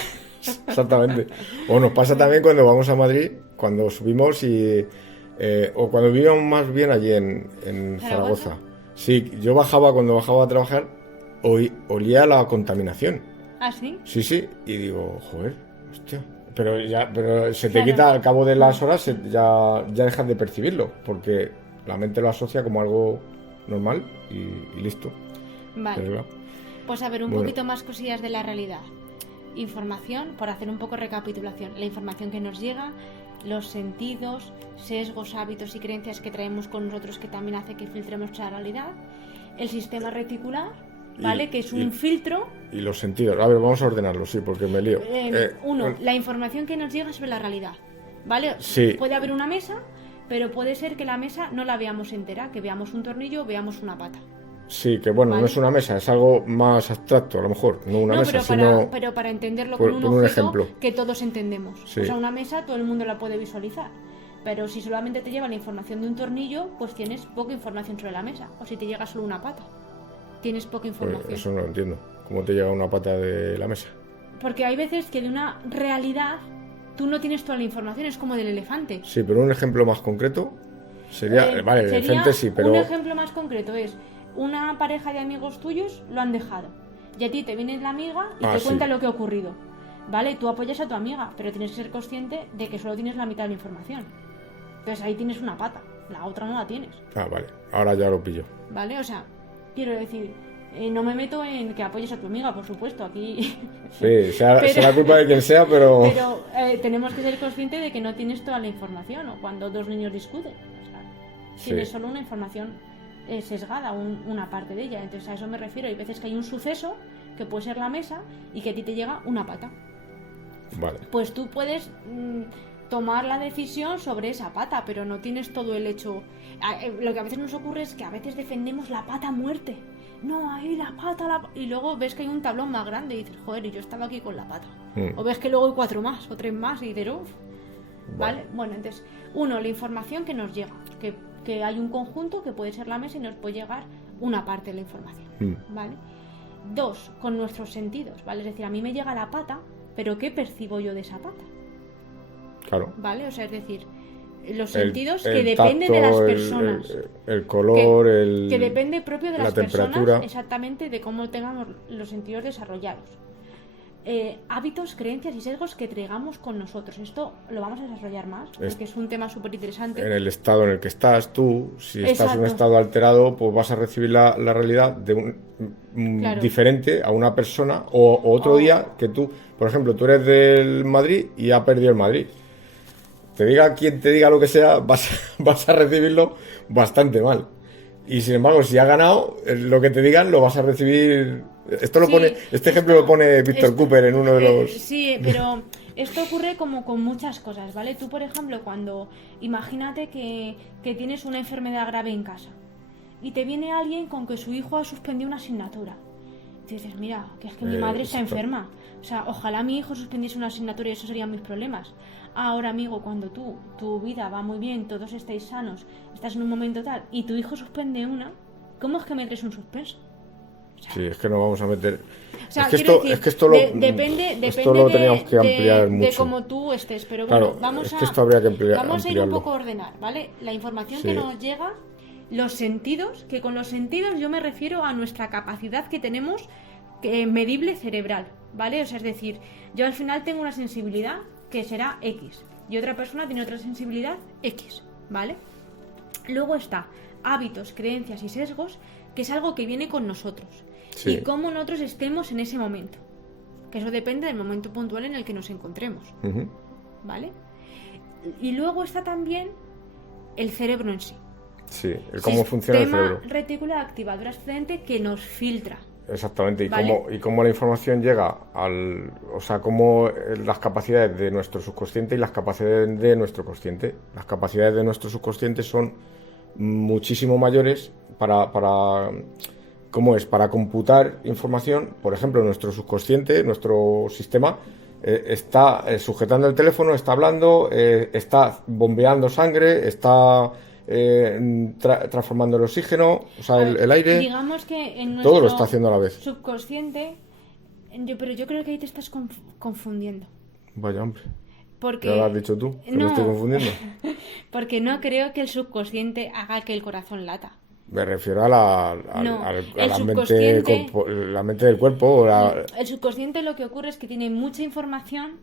Exactamente. O nos pasa también cuando vamos a Madrid, cuando subimos o cuando vivíamos más bien allí en Zaragoza. Sí, cuando bajaba a trabajar, olía la contaminación. ¿Ah, sí? Sí, sí, y digo, joder, hostia. Pero se te Claro. quita al cabo de las horas, ya dejas de percibirlo, porque la mente lo asocia como algo normal y listo. Vale. Pero, Pues a ver, un Bueno. poquito más cosillas de la realidad. Información, por hacer un poco recapitulación. La información que nos llega, los sentidos, sesgos, hábitos y creencias que traemos con nosotros que también hace que filtremos nuestra realidad. El sistema reticular, ¿vale? Que es un filtro. Y los sentidos. A ver, vamos a ordenarlo, sí, porque me lío. Uno, la información que nos llega sobre la realidad, ¿vale? Sí. Puede haber una mesa, pero puede ser que la mesa no la veamos entera, que veamos un tornillo o veamos una pata. Sí, que bueno, Vale. no es una mesa, es algo más abstracto, a lo mejor, no una No, mesa, pero para entenderlo por- con un por un objeto ejemplo. que todos entendemos. Sí. O sea, una mesa todo el mundo la puede visualizar. Pero si solamente te lleva la información de un tornillo, pues tienes poca información sobre la mesa. O si te llega solo una pata, tienes poca información. Eso no lo entiendo. ¿Cómo te llega una pata de la mesa? Porque hay veces que de una realidad tú no tienes toda la información, es como del elefante. Sí, pero un ejemplo más concreto sería... vale, el sería elefante sí, pero... Un ejemplo más concreto es, una pareja de amigos tuyos lo han dejado. Y a ti te viene la amiga y te sí. cuenta lo que ha ocurrido. ¿Vale? Tú apoyas a tu amiga, pero tienes que ser consciente de que solo tienes la mitad de la información. Entonces ahí tienes una pata, la otra no la tienes. Ah, vale, ahora ya lo pillo. ¿Vale? O sea, quiero decir, no me meto en que apoyes a tu amiga, por supuesto, aquí... Sí, será culpa de quien sea, pero... Pero tenemos que ser conscientes de que no tienes toda la información, o cuando dos niños discuten. O sea, tienes Sí. solo una información sesgada, una parte de ella. Entonces a eso me refiero. Hay veces que hay un suceso, que puede ser la mesa, y que a ti te llega una pata. Vale, Pues tú puedes tomar la decisión sobre esa pata, pero no tienes todo el hecho. Lo que a veces nos ocurre es que a veces defendemos la pata a muerte. No, ahí la pata, y luego ves que hay un tablón más grande y dices, joder, y yo estaba aquí con la pata. O ves que luego hay 4 más o 3 más y dices, uff. ¿Vale? Bueno, entonces, la información que nos llega, que hay un conjunto que puede ser la mesa y nos puede llegar una parte de la información, ¿vale? 2, con nuestros sentidos, ¿vale? Es decir, a mí me llega la pata, pero ¿qué percibo yo de esa pata? claro. ¿Vale? O sea, es decir, los El- sentidos el que dependen de tacto, las personas. el color, que depende propio de la las temperatura. personas, exactamente de cómo tengamos los sentidos desarrollados. Hábitos, creencias y sesgos que traigamos con nosotros. Esto lo vamos a desarrollar más porque es un tema súper interesante. En el estado en el que estás tú, si estás en un Exacto. estado alterado, pues vas a recibir la realidad Claro. diferente a una persona o otro día que tú, por ejemplo, tú eres del Madrid y ha perdido el Madrid. Te diga quien te diga lo que sea, vas a recibirlo bastante mal. Y sin embargo, si ha ganado, lo que te digan lo vas a recibir. Esto lo Sí, pone, este ejemplo lo pone Víctor Cooper en uno de los. Sí, pero esto ocurre como con muchas cosas, ¿vale? Tú, por ejemplo, imagínate que tienes una enfermedad grave en casa y te viene alguien con que su hijo ha suspendido una asignatura. Y dices, mira, que es que mi madre está exacto. enferma. O sea, ojalá mi hijo suspendiese una asignatura y esos serían mis problemas. Ahora, amigo, cuando tu vida va muy bien, todos estáis sanos, estás en un momento tal y tu hijo suspende una, ¿cómo es que me traes un suspenso? O O sea, Sí, es que nos vamos a meter... o sea, es que quiero esto, decir, es que esto lo, depende esto lo teníamos que ampliar de mucho. cómo tú estés, pero Claro, bueno, vamos es que esto habría que vamos a ir un ampliarlo. poco a ordenar, ¿vale? La información Sí. que nos llega, los sentidos, que con los sentidos yo me refiero a nuestra capacidad que tenemos medible cerebral, ¿vale? O sea, es decir, yo al final tengo una sensibilidad que será X y otra persona tiene otra sensibilidad X, ¿vale? Luego está hábitos, creencias y sesgos, que es algo que viene con nosotros. Sí. Y cómo nosotros estemos en ese momento. Que eso depende del momento puntual en el que nos encontremos. Ujú. ¿Vale? Y luego está también el cerebro en sí. Sí, el cómo funciona el cerebro. Sistema reticular activador ascendente que nos filtra. Exactamente, ¿Vale? y cómo la información llega o sea, cómo las capacidades de nuestro subconsciente y las capacidades de nuestro consciente. Las capacidades de nuestro subconsciente son muchísimo mayores ¿cómo es? Para computar información. Por ejemplo, nuestro subconsciente, nuestro sistema, está sujetando el teléfono, está hablando, está bombeando sangre, está transformando el oxígeno, o sea, A ver, el aire. Digamos que en Todo lo nuestro está haciendo a la vez. subconsciente, pero yo creo que ahí te estás confundiendo. Vaya hombre, Porque ya lo has dicho tú, que me no, estoy confundiendo. porque no creo que el subconsciente haga que el corazón lata. Me refiero a No, a el la mente, subconsciente- la mente del cuerpo. O El subconsciente lo que ocurre es que tiene mucha información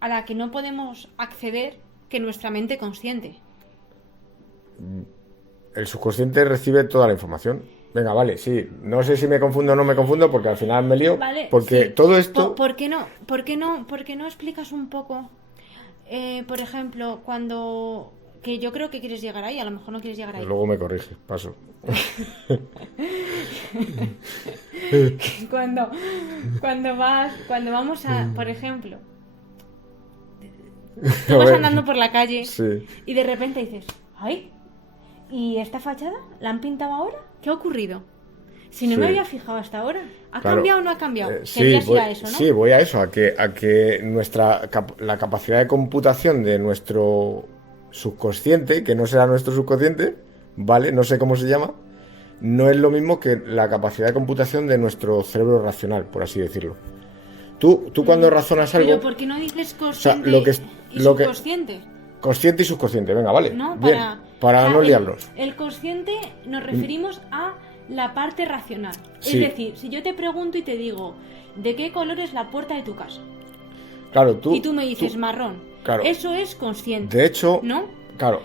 a la que no podemos acceder que nuestra mente consciente. El subconsciente recibe toda la información. Venga, vale, sí. No sé si me confundo o no me confundo porque al final me lío. Vale, Porque sí. todo esto... ¿Por qué no explicas un poco, por ejemplo, cuando... Que yo creo que quieres llegar ahí, a lo mejor no quieres llegar ahí. Luego me corrige, paso. Cuando vamos a, por ejemplo, tú A vas ver, andando por la calle Sí. y de repente dices, ¡ay! ¿Y esta fachada? ¿La han pintado ahora? ¿Qué ha ocurrido? Si no Sí. me había fijado hasta ahora. ¿Ha Claro. cambiado o no ha cambiado? Sí, Querías ir voy, a eso, ¿no? sí, voy a eso, a que la capacidad de computación de nuestro subconsciente, que no será nuestro subconsciente, ¿vale? No sé cómo se llama, no es lo mismo que la capacidad de computación de nuestro cerebro racional, por así decirlo. Tú cuando razonas algo, Pero ¿por qué no dices consciente lo que es- y lo que- subconsciente? consciente y subconsciente, venga, vale. No, Bien, para o sea, no liarlos. El consciente nos referimos a la parte racional. Sí. Es decir, si yo te pregunto y te digo, ¿de qué color es la puerta de tu casa? Claro, Y tú me dices marrón. Claro. Eso es consciente. De hecho, ¿No? claro,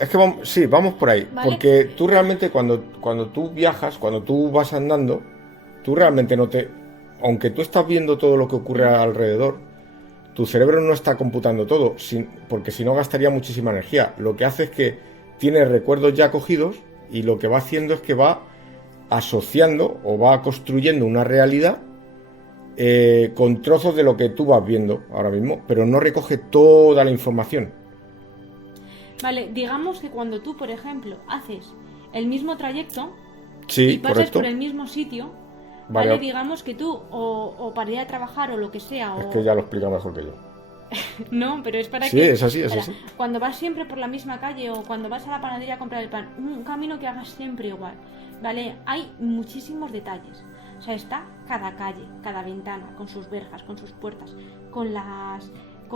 es que vamos, sí, vamos por ahí. Vale. Porque tú realmente cuando tú viajas, cuando tú vas andando, tú realmente no te... Aunque tú estás viendo todo lo que ocurre alrededor, tu cerebro no está computando todo, porque si no gastaría muchísima energía. Lo que hace es que tiene recuerdos ya cogidos y lo que va haciendo es que va asociando o va construyendo una realidad con trozos de lo que tú vas viendo ahora mismo, pero no recoge toda la información. Vale, digamos que cuando tú, por ejemplo, haces el mismo trayecto Sí, y pasas correcto. por el mismo sitio, Vale. ¿vale? Digamos que tú, o para ir a trabajar o lo que sea, Es o... que ya lo explica mejor que yo. No, pero es para Sí, que... es así, es para- así. Cuando vas siempre por la misma calle o cuando vas a la panadería a comprar el pan, un camino que hagas siempre igual, ¿vale? Hay muchísimos detalles. O sea, está cada calle, cada ventana, con sus verjas, con sus puertas, con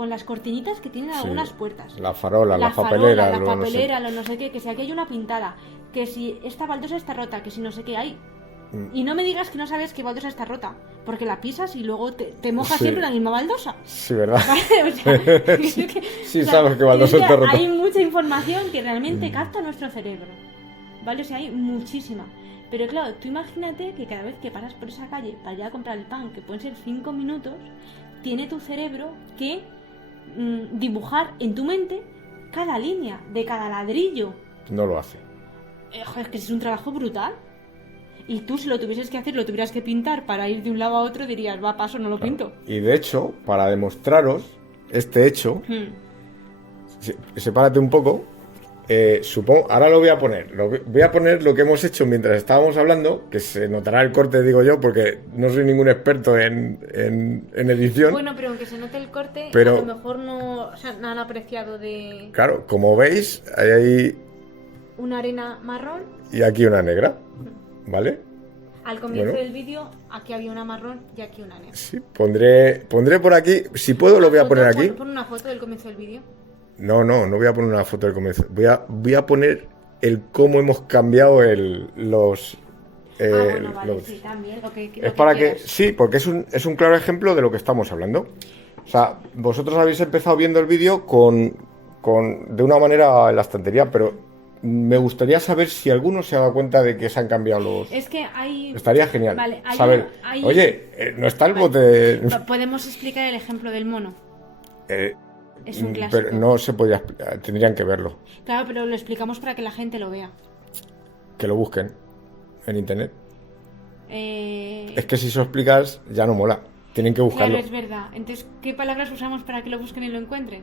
las cortinitas que tienen Sí. algunas puertas. La farola, la farola, papelera, la lo no sé. papelera, lo no sé qué, que si aquí hay una pintada, que si esta baldosa está rota, que si no sé qué hay. Y no me digas que no sabes que baldosa está rota, porque la pisas y luego te mojas Sí. siempre la misma baldosa. Sí, ¿verdad? ¿Vale? O sea, es que- Sí, sabes que baldosa es está rota. hay mucha información que realmente capta nuestro cerebro. ¿Vale? O sea, hay muchísima. Pero claro, tú imagínate que cada vez que pasas por esa calle para ir a comprar el pan, que pueden ser 5 minutos, tiene tu cerebro que dibujar en tu mente cada línea de cada ladrillo. No lo hace. Joder, es que es un trabajo brutal. Y tú, si lo tuvieses que hacer, lo tuvieras que pintar para ir de un lado a otro, dirías, va, paso, no lo pinto. Y de hecho, para demostraros este hecho, sepárate un poco. Supongo, ahora lo voy a poner. Voy a poner lo que hemos hecho mientras estábamos hablando, que se notará el corte, digo yo, porque no soy ningún experto en edición. Bueno, pero aunque se note el corte, Pero- a lo mejor no se han apreciado de Claro, como veis, hay ahí una arena marrón. y aquí una negra, ¿vale? Al comienzo Bueno. del vídeo, aquí había una marrón y aquí una negra. Sí, pondré por aquí, si puedo lo voy a poner aquí. Pon una foto del comienzo del vídeo. No voy a poner una foto del comienzo. Voy a poner el cómo hemos cambiado los... Bueno, vale, los- sí, también. Lo que Es para que... quieras. Sí, porque es un claro ejemplo de lo que estamos hablando. O sea, vosotros habéis empezado viendo el vídeo de una manera en la estantería, pero me gustaría saber si alguno se ha dado cuenta de que se han cambiado los... Es que hay... Estaría genial Vale, hay saber... hay- Oye, no está el Vale. bote... Podemos explicar el ejemplo del mono. Eh, Es un clásico. pero no se podía... Tendrían que verlo. Claro, pero lo explicamos para que la gente lo vea. Que lo busquen en internet. Eh, Es que si se lo explicas ya no mola. Tienen que buscarlo. Claro, es verdad. Entonces, ¿qué palabras usamos para que lo busquen y lo encuentren?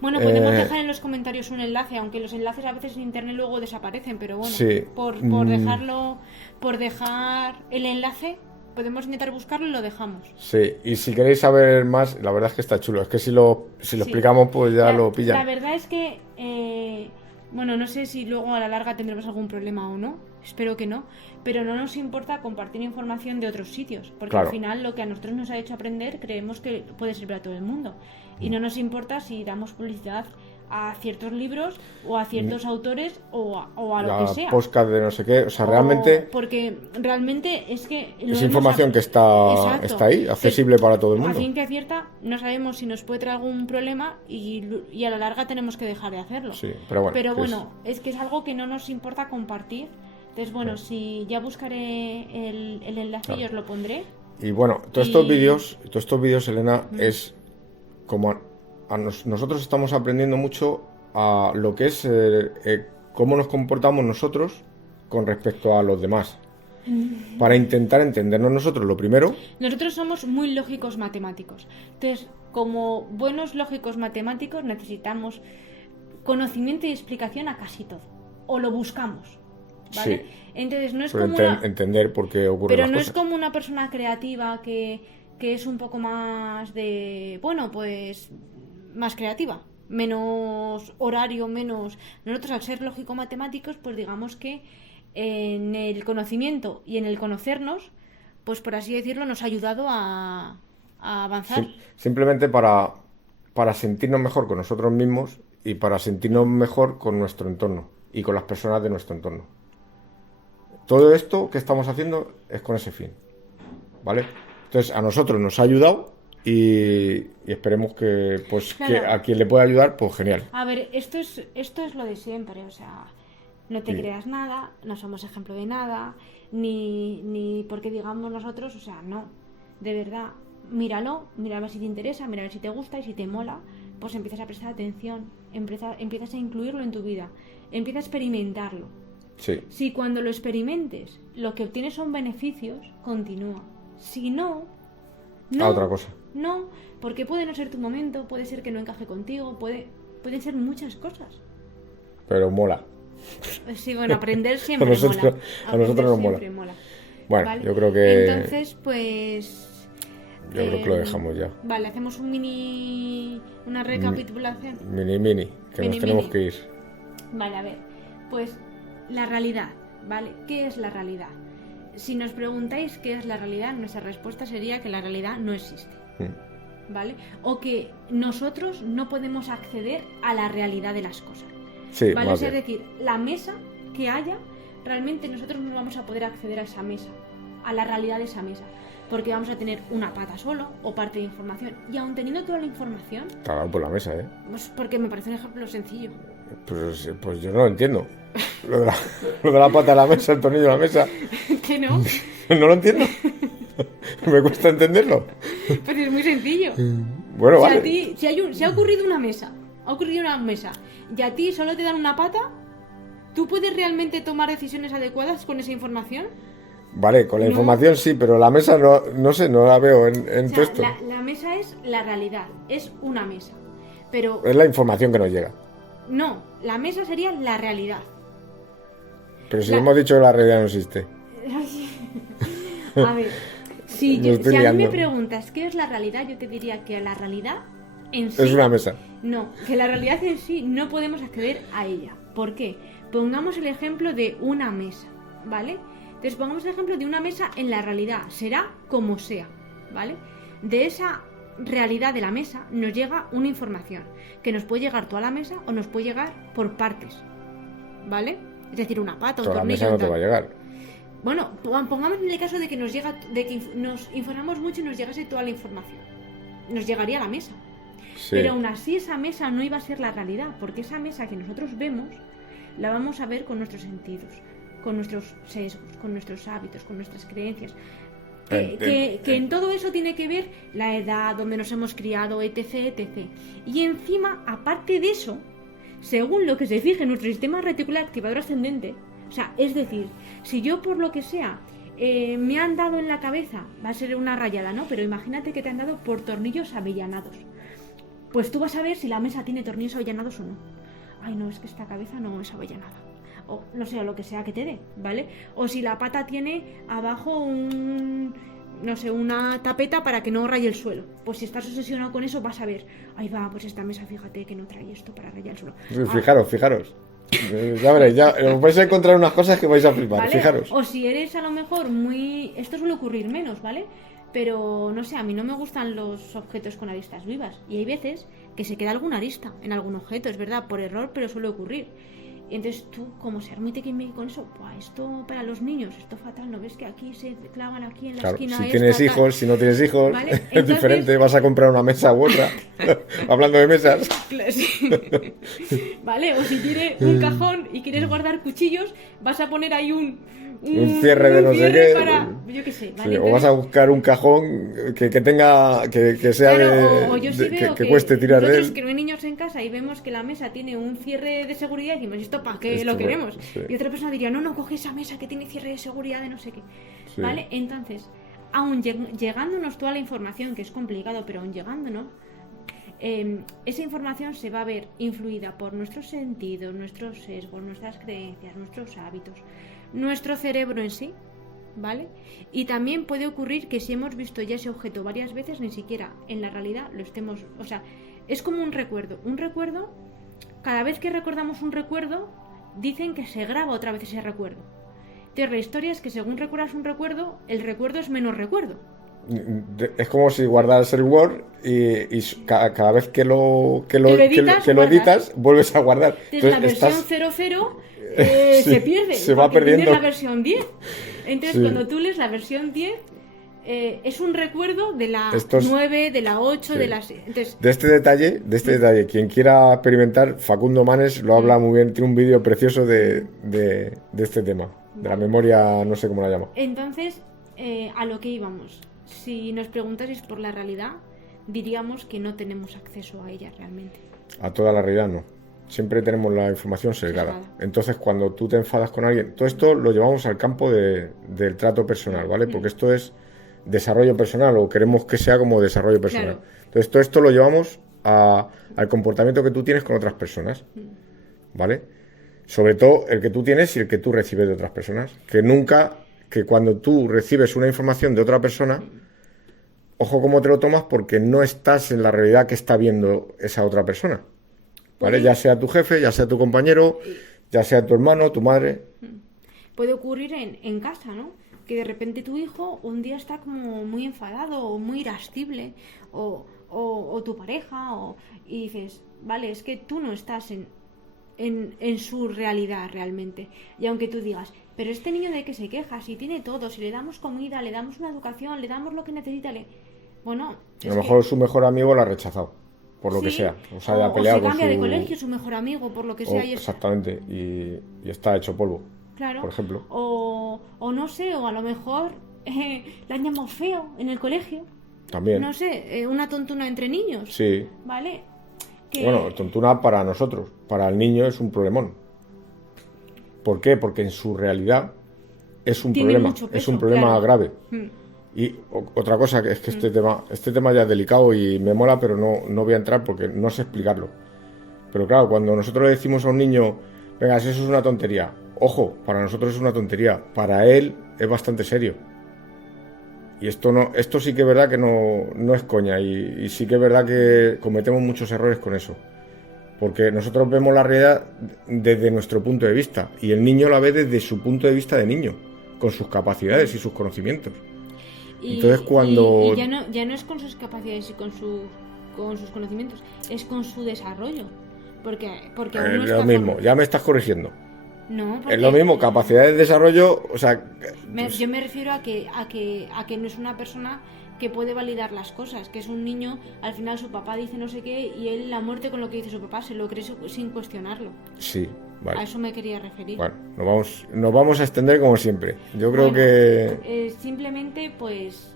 Bueno, podemos dejar en los comentarios un enlace, aunque los enlaces a veces en internet luego desaparecen, pero bueno, Sí. por dejar el enlace, podemos intentar buscarlo y lo dejamos. Sí, y si queréis saber más, la verdad es que está chulo. Es que si lo explicamos, pues ya lo La pillan. verdad es que, bueno, no sé si luego a la larga tendremos algún problema o no, espero que no, pero no nos importa compartir información de otros sitios, porque Claro. al final lo que a nosotros nos ha hecho aprender creemos que puede servir a todo el mundo. Y no nos importa si damos publicidad a ciertos libros o a ciertos autores o a lo La que sea. podcast de no sé qué. O sea, realmente Porque realmente es que... lo es hemos información que Exacto. está ahí, accesible para todo el A mundo. ciencia cierta, no sabemos si nos puede traer algún problema y a la larga tenemos que dejar de hacerlo. Sí, pero bueno. Pero que es- bueno, es que es algo que no nos importa compartir. Entonces, bueno, si ya buscaré el enlace Claro. y os lo pondré. Y bueno, todos estos vídeos, Elena, es como nosotros estamos aprendiendo mucho a lo que es cómo nos comportamos nosotros con respecto a los demás. Para intentar entendernos nosotros lo primero. Nosotros somos muy lógicos matemáticos. Entonces, como buenos lógicos matemáticos, necesitamos conocimiento y explicación a casi todo. O lo buscamos. ¿Vale? Sí. Entonces, no es Pero como una... entender por qué ocurren Pero las no cosas. es como una persona creativa que es un poco más de... Bueno, pues... Más creativa. Menos horario, menos... Nosotros, al ser lógico-matemáticos, pues digamos que en el conocimiento y en el conocernos, pues por así decirlo, nos ha ayudado a avanzar. Simplemente para sentirnos mejor con nosotros mismos y para sentirnos mejor con nuestro entorno y con las personas de nuestro entorno. Todo esto que estamos haciendo es con ese fin, ¿vale? Entonces a nosotros nos ha ayudado y esperemos que, pues, Claro. que a quien le pueda ayudar, pues genial. A ver, esto es lo de siempre, o sea, no te Sí. creas nada, no somos ejemplo de nada, ni porque digamos nosotros, o sea, no, de verdad, míralo, mira a ver si te interesa, mira a ver si te gusta y si te mola, pues empiezas a prestar atención, empiezas a incluirlo en tu vida, empieza a experimentarlo. Sí, Si cuando lo experimentes lo que obtienes son beneficios, continúa. Si no, no. a otra cosa. No, porque puede no ser tu momento, puede ser que no encaje contigo, pueden ser muchas cosas. Pero mola. Sí, bueno, aprender siempre A nosotros- mola. a nosotros nos Aprender siempre mola. Bueno, ¿Vale? yo creo que Entonces, pues... yo creo que lo dejamos ya. Vale, hacemos una recapitulación. Mini, que nos tenemos que ir. Vale, a ver, pues la realidad, ¿vale? ¿Qué es la realidad? Si nos preguntáis qué es la realidad, nuestra respuesta sería que la realidad no existe, ¿vale? O que nosotros no podemos acceder a la realidad de las cosas, Sí, ¿vale? O más sea, es bien. decir, la mesa que haya, realmente nosotros no vamos a poder acceder a esa mesa, a la realidad de esa mesa, porque vamos a tener una pata solo o parte de información, y aun teniendo toda la información, Está dado por la mesa, ¿eh? pues porque me parece un ejemplo sencillo. Pues yo no lo entiendo. Lo de la pata de la mesa, el tornillo de la mesa. ¿Que no? No lo entiendo. Me cuesta entenderlo. Pues es muy sencillo. Bueno, Si vale. a ti, si ha ocurrido una mesa, y a ti solo te dan una pata, ¿tú puedes realmente tomar decisiones adecuadas con esa información? Vale, con la No. información sí, pero la mesa no sé, no la veo en O todo sea, esto. la mesa es la realidad, es una mesa. Pero Es la información que nos llega. no, la mesa sería la realidad. Pero si La- hemos dicho que la realidad no existe. A ver, si, Me estoy si a mí me liando. preguntas qué es la realidad, yo te diría que la realidad en sí... Es una mesa. No, que la realidad en sí no podemos acceder a ella. ¿Por qué? Pongamos el ejemplo de una mesa, ¿vale? Entonces pongamos el ejemplo de una mesa en la realidad, será como sea, ¿vale? De esa realidad de la mesa nos llega una información, que nos puede llegar toda la mesa o nos puede llegar por partes, ¿vale? Es decir, una pata, un Toda la tornillo, mesa no te va a llegar. Bueno, pongamos en el caso de que nos llega, de que nos informamos mucho y nos llegase toda la información. Nos llegaría a la mesa. Sí. Pero aún así esa mesa no iba a ser la realidad, porque esa mesa que nosotros vemos la vamos a ver con nuestros sentidos, con nuestros sesgos, con nuestros hábitos, con nuestras creencias. Que en todo eso tiene que ver la edad, donde nos hemos criado, etc, etc. Y encima, aparte de eso, según lo que se fije en nuestro sistema reticular activador ascendente, o sea, es decir, si yo por lo que sea me han dado en la cabeza, va a ser una rayada, ¿no? Pero imagínate que te han dado por tornillos avellanados. Pues tú vas a ver si la mesa tiene tornillos avellanados o no. Ay, no, es que esta cabeza no es avellanada. O no sé, o lo que sea que te dé, ¿vale? O si la pata tiene abajo no sé, una tapeta para que no raye el suelo. Pues si estás obsesionado con eso, vas a ver, ahí va, pues esta mesa, fíjate que no trae esto para rayar el suelo. Fijaros. Ya veréis, ya os vais a encontrar unas cosas que vais a flipar, ¿vale? Fijaros. O si eres a lo mejor muy... Esto suele ocurrir menos, ¿vale? Pero, no sé, a mí no me gustan los objetos con aristas vivas. Y hay veces que se queda alguna arista en algún objeto, es verdad, por error, pero suele ocurrir. Y entonces tú, como ser muy tequimbequi con eso, pues esto para los niños, esto fatal, ¿no ves que aquí se clavan aquí en la esquina? Si tienes hijos, si no tienes hijos, ¿vale? es Entonces... diferente, vas a comprar una mesa u otra. Hablando de mesas. Sí. Vale, o si tiene un cajón y quieres guardar cuchillos, vas a poner ahí un cierre de no sé qué. Para, yo qué sé, ¿vale? Sí, o vas a buscar un cajón que tenga, que sea claro, yo sí veo que cueste tirar de él. Nosotros que no hay niños en casa y vemos que la mesa tiene un cierre de seguridad y decimos, ¿esto para qué lo queremos? Sí. Y otra persona diría, no, coge esa mesa que tiene cierre de seguridad de no sé qué. Sí. ¿Vale? Entonces, aún llegándonos toda la información, que es complicado, pero aún llegándonos, esa información se va a ver influida por nuestros sentidos, nuestros sesgos, nuestras creencias, nuestros hábitos, nuestro cerebro en sí, ¿vale? Y también puede ocurrir que si hemos visto ya ese objeto varias veces, ni siquiera en la realidad lo estemos... O sea, es como un recuerdo. Un recuerdo, cada vez que recordamos un recuerdo, dicen que se graba otra vez ese recuerdo. Entonces, la historia es que según recuerdas un recuerdo, el recuerdo es menos recuerdo. Es como si guardas el Word y cada vez que lo editas, vuelves a guardar. Entonces la versión 00 sí, se pierde. Se va perdiendo. Tienes la versión 10. Entonces cuando tú lees la versión 10, es un recuerdo de la 9, de la 8, de la 6. Entonces... De este detalle, quien quiera experimentar, Facundo Manes lo habla muy bien, tiene un vídeo precioso de este tema, de la memoria, no sé cómo la llama. Entonces, a lo que íbamos. Si nos preguntaseis por la realidad, diríamos que no tenemos acceso a ella realmente. A toda la realidad no. Siempre tenemos la información sesgada. Entonces, cuando tú te enfadas con alguien, todo esto lo llevamos al campo del trato personal, ¿vale? Porque esto es desarrollo personal, o queremos que sea como desarrollo personal. Claro. Entonces, todo esto lo llevamos al comportamiento que tú tienes con otras personas, ¿vale? Sobre todo el que tú tienes y el que tú recibes de otras personas. Que cuando tú recibes una información de otra persona, ojo cómo te lo tomas, porque no estás en la realidad que está viendo esa otra persona, ¿vale? Ya sea tu jefe, ya sea tu compañero, ya sea tu hermano, tu madre. Puede ocurrir en casa, ¿no? Que de repente tu hijo un día está como muy enfadado o muy irascible, o tu pareja, y dices, vale, es que tú no estás en su realidad realmente. Y aunque tú digas, pero este niño de que se queja, si tiene todo, si le damos comida, le damos una educación, le damos lo que necesita, bueno... A lo mejor su mejor amigo la ha rechazado, por lo que sea. O se haya peleado o se cambia de colegio su mejor amigo, por lo que sea. Exactamente, y está hecho polvo, claro, por ejemplo. O no sé, o a lo mejor le han llamado feo en el colegio. También. No sé, una tontuna entre niños. Sí. ¿Vale? Bueno, tontuna para nosotros, para el niño es un problemón. ¿Por qué? Porque en su realidad es un problema, es un problema grave. Y otra cosa que es que este tema ya es delicado y me mola, pero no voy a entrar porque no sé explicarlo. Pero claro, cuando nosotros le decimos a un niño, venga, eso es una tontería. Ojo, para nosotros es una tontería, para él es bastante serio. Y esto sí que es verdad que no es coña, y sí que es verdad que cometemos muchos errores con eso. Porque nosotros vemos la realidad desde nuestro punto de vista y el niño la ve desde su punto de vista de niño. con sus capacidades y sus conocimientos. Y, Entonces cuando... y ya no es con sus capacidades y con sus conocimientos, es con su desarrollo. Porque aún no Es está lo mismo, ya me estás corrigiendo. No, porque... Es lo mismo, capacidades de desarrollo, o sea... Yo me refiero a que no es una persona que puede validar las cosas, que es un niño, al final su papá dice no sé qué y él la muerte con lo que dice su papá se lo cree sin cuestionarlo. Sí, vale. A eso me quería referir. Bueno, nos vamos a extender como siempre. Yo creo que... simplemente, pues,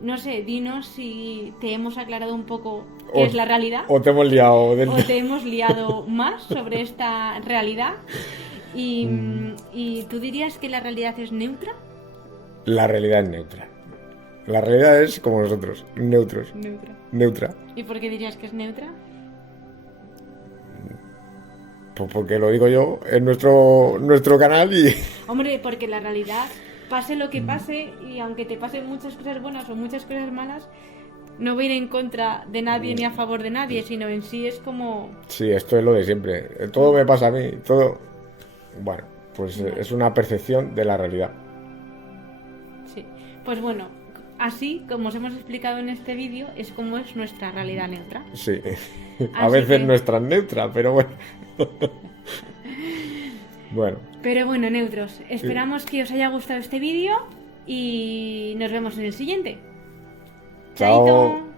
no sé, dinos si te hemos aclarado un poco qué es la realidad. O te hemos liado. O te hemos liado más sobre esta realidad. ¿Y tú dirías que la realidad es neutra? La realidad es neutra. La realidad es como nosotros, neutros. Neutra. ¿Y por qué dirías que es neutra? Pues porque lo digo yo, es nuestro canal y... Hombre, porque la realidad, pase lo que pase, y aunque te pasen muchas cosas buenas o muchas cosas malas, no va a ir en contra de nadie ni a favor de nadie, sino en sí es como... Sí, esto es lo de siempre. Todo me pasa a mí, todo... Bueno, pues es una percepción de la realidad. Sí, pues bueno, así como os hemos explicado en este vídeo, es como es nuestra realidad neutra. Sí, a veces nuestra es neutra, pero bueno. Bueno. Pero bueno, neutros, esperamos que os haya gustado este vídeo y nos vemos en el siguiente. Chao. ¡Chaito!